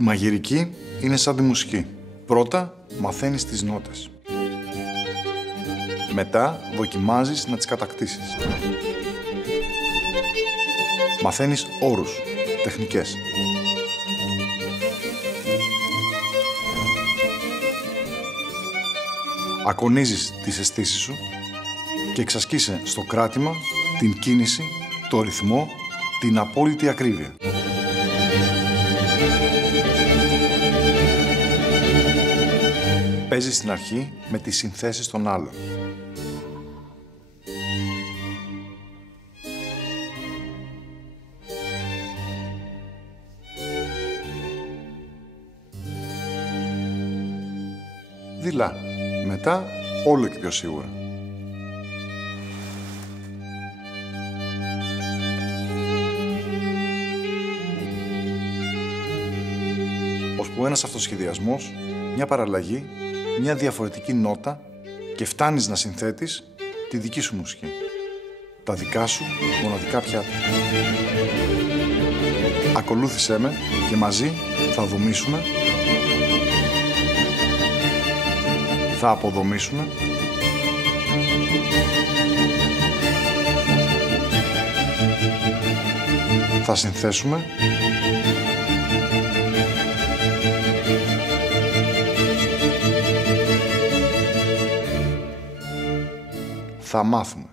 Η μαγειρική είναι σαν τη μουσική. Πρώτα μαθαίνεις τις νότες. Μετά δοκιμάζεις να τις κατακτήσεις. Μαθαίνεις όρους, τεχνικές. Ακονίζεις τις αισθήσεις σου και εξασκείσαι στο κράτημα, την κίνηση, το ρυθμό, την απόλυτη ακρίβεια. Παίζεις στην αρχή με τις συνθέσεις των άλλων. Δειλά. Μετά, όλο και πιο σίγουρα. Ώσπου ένας αυτοσχεδιασμός, μια παραλλαγή, μια διαφορετική νότα και φτάνεις να συνθέτεις τη δική σου μουσική. Τα δικά σου μοναδικά πιάτα. Ακολούθησέ με και μαζί θα δομήσουμε, θα αποδομήσουμε θα συνθέσουμε θα μάθουμε.